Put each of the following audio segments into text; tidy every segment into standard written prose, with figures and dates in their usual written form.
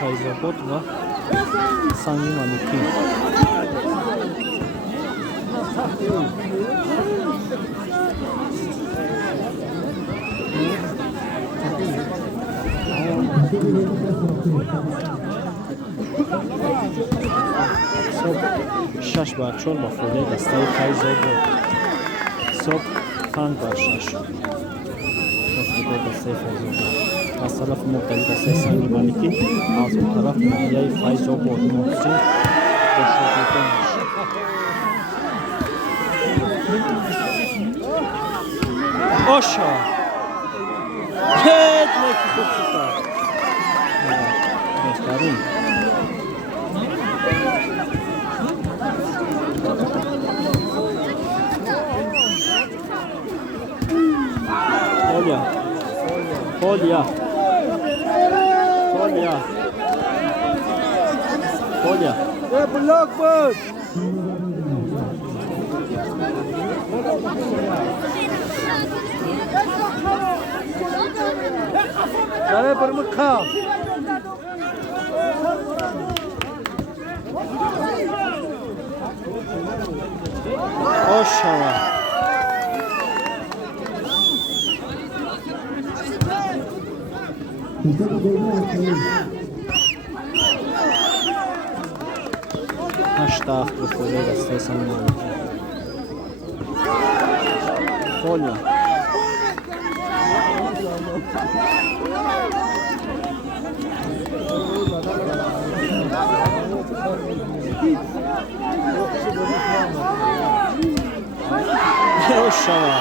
فایزآباد و سنگ مالکی صبح 6:04 با فوله دسته فایزآباد صبح 5:06 با فوله دسته فایزآباد از طرف مقابل دسته سنگ مالکی از اون طرف ناحیه فایزآباد محسن آشا هد نکی خوب شد بهترین Olha, olha, olha. É bloco, bud. Cara, para me cá. Oxalá. Hashtag pro poder da seleção mãe. Olha. Oxalá.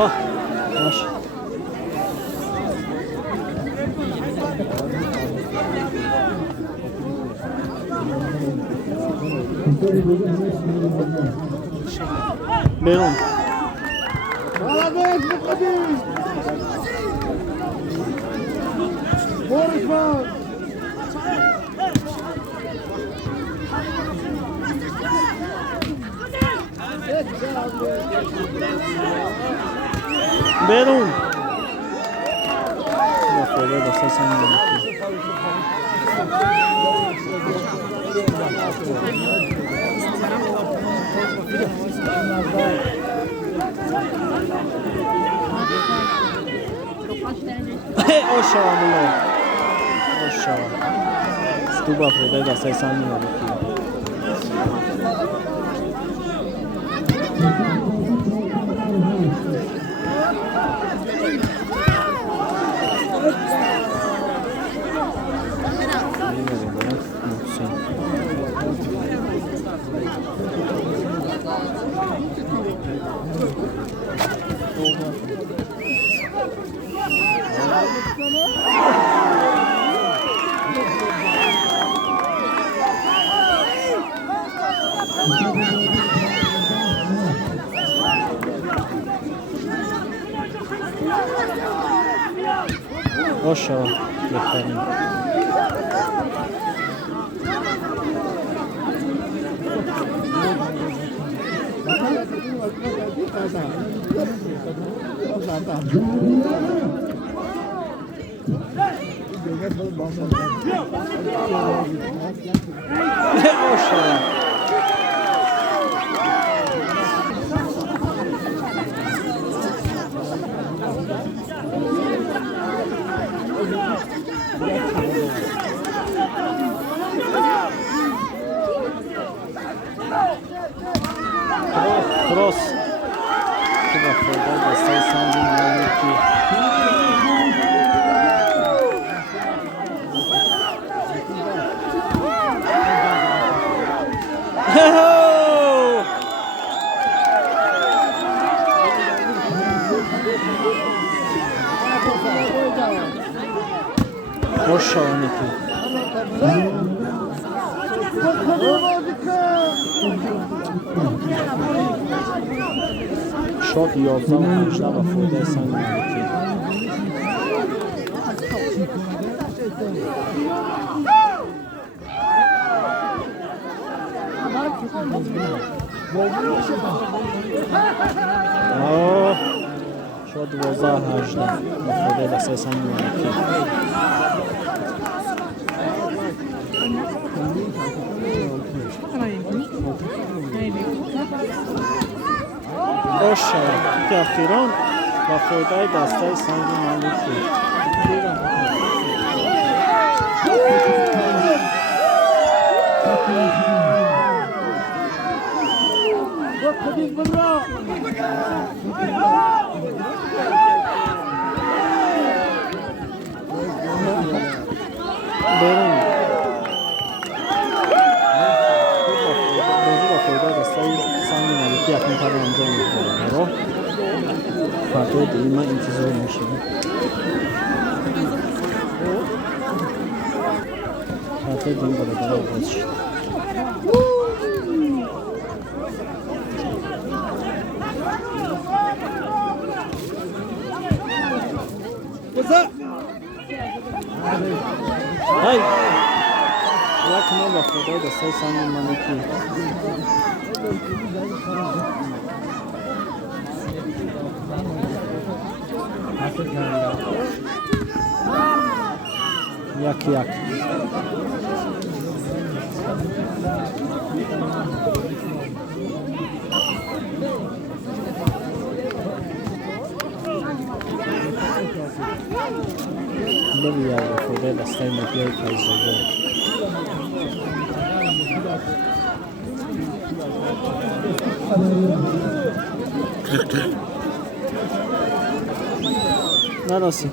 Oh, maş. Beyon. Молодец, выходи! Борисman! برون با خورده دسته سنگ مالکی Ošava milo. Ošava. Stuba prodaj da se sami naliki. Ošava běhání. Ošava. Cross. Chyba Frodo dostaje sądu na luki. Proszę o nie tu. Shot i odzał sztaba Frodo sami na luki. O, shot voza hažda. Frodo da se sami na luki. Oša, ki afiron, va Frodaj dastaj sangi maliki. Berun. اپن کار انجام می‌دم رو فاتو دیما انتظار میشیم فاتو دیم بالا باز شد های یک نو با خدای دسته سامی مالکی jak Dobry jak Frodo dostaje na wielka i zagor. Na nosy.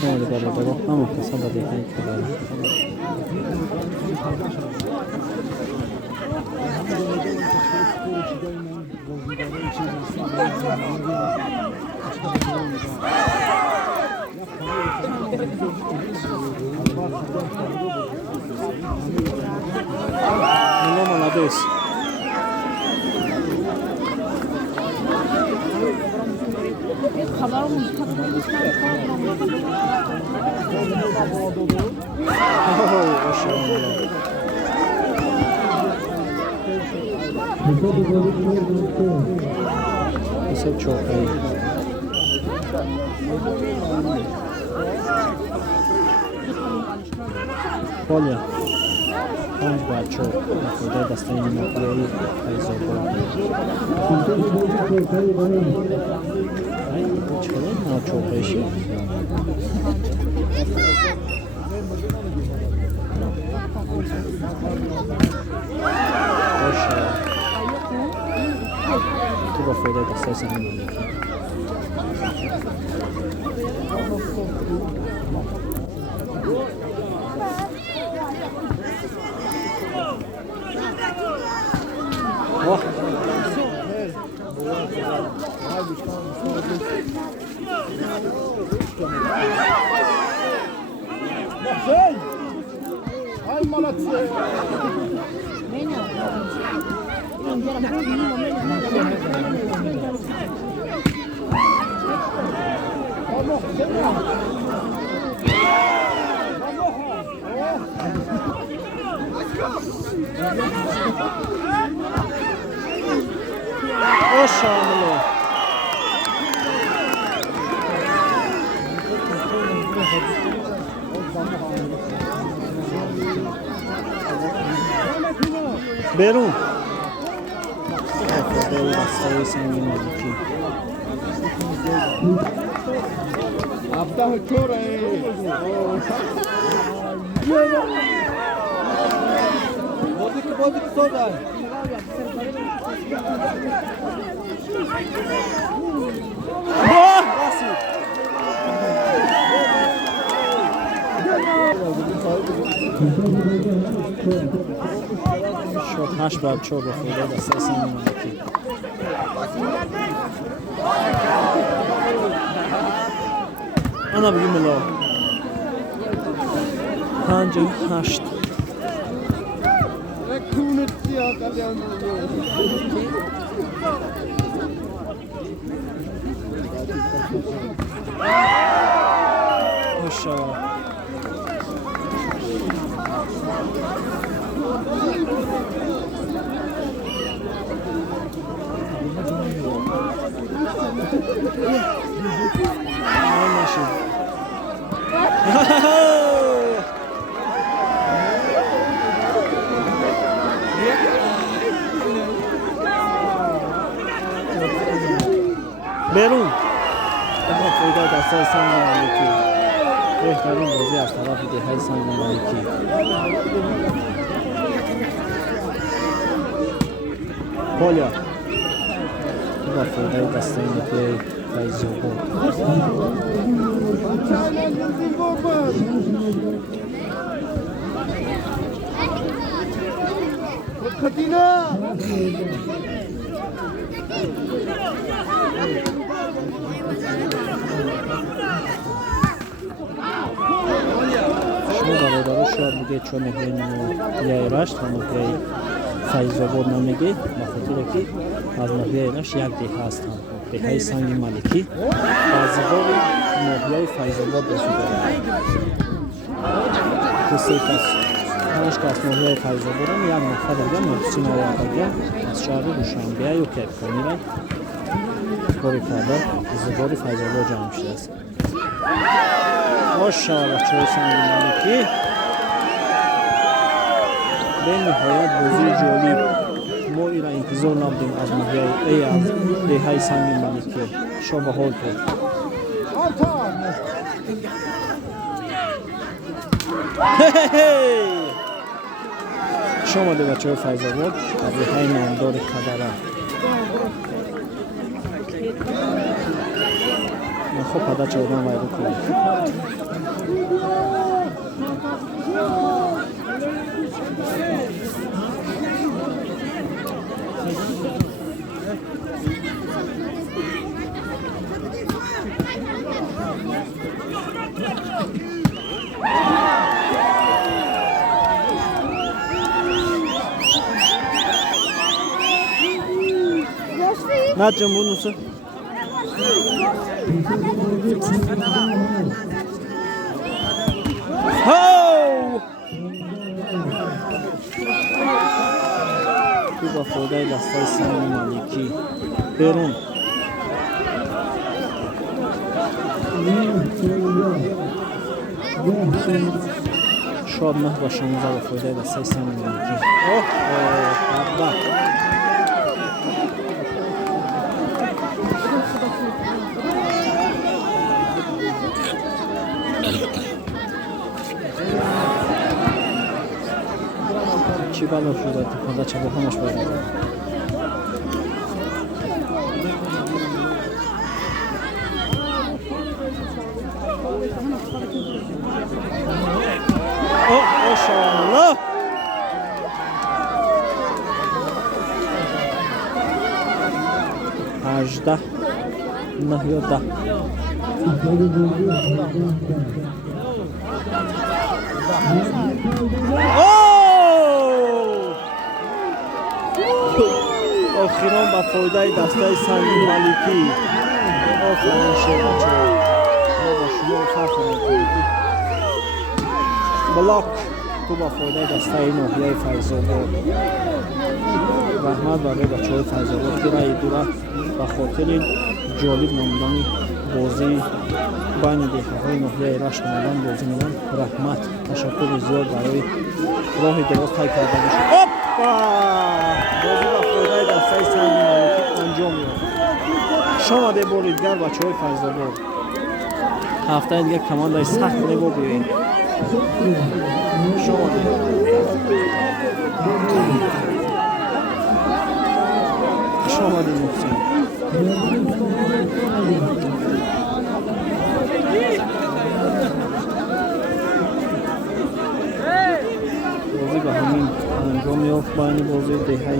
شما رو همون کسان با دیگه این کباری Ну, молодец. Mesela çok iyi. Polya. Tam bачо. Куда достанем наклеи айзобо. Ай, почему на чопеши? Оша. Tuba foi da sessão aqui. Oh. Marcel! Ai, молодцы! Oxa, moleque. Berum. Deu bastante sangue aqui. Abda chora Bodik soda. Boa! Assim. Shot hash bachо ba khoda da sesam aqui. Ana bimelo. Hanjo hash. Kunet ya kalyan. Oxa. برون خدا دست سلام علیکم بهترین بازی از طرف دههای سلام علیکم پولیا با خدای دست اینکه فیزوبو خدینا شما برادر شاید بگه چون نگه یه رشت و نگه فیزوبو نمیگه بخاطر که از نگه رشت یک دیگه هست هم دیگه سنگی ملکی فیزوبو نگه فیزوبو بسیده کسی کس همش که از نگه فیزوبو رو یک نفر دیگه محسین آوردگه از شهر دوشنبه یا کپکانی را باری کرده زباری فیزوبو جمع شده است ماشاءالله چه سنگی ملکی به نهایت بازی جالب ما ایرا انتظار نبودیم از مهیای ای از دههای سنگی ملکی شما حال تو شما ده بچه های فیض‌آباد از دههای نامدار کدره خب پدر چهارم ویرو کنیم наҷм бунуса ту ба фоидаи дастаи Сами Маликӣ берун. Шод 9 ба 16 ба фоидаи дастаи Сами Маликӣ. چی بالا شده تکانده چه بخونش باید ماشاءالله 18 9 یا 10 آخران با فایده دسته سمی ملیکی آفرین شد بچه ما با شما فرق میکنیم بلاک تو با فایده دسته ناحیه فیض‌آباد رحمت برای بچه های فیض‌آباد که رای دوره به خاطر جالب نمودن بازی بین دیخه های ناحیه رشت نمودن بازی میدن رحمت تشکر زیاد برای راه دراز تای کرده بشه بازی با فایده دسته سمی ملیکی انجام میاد. شما ده بار دیگر بچه های فیض‌آباد هفته دیگه کماندای سخت نگاه ببین شما ده محسن بازی به همین انجام یافت بین بازی دهه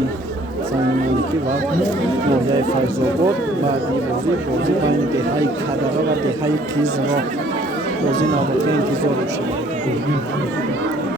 سمی ملیکی و ناحیه فیض‌آباد. بعدی بازی بین دهه کدره و دهه قیزرا بازی نوبتی انتظار شده.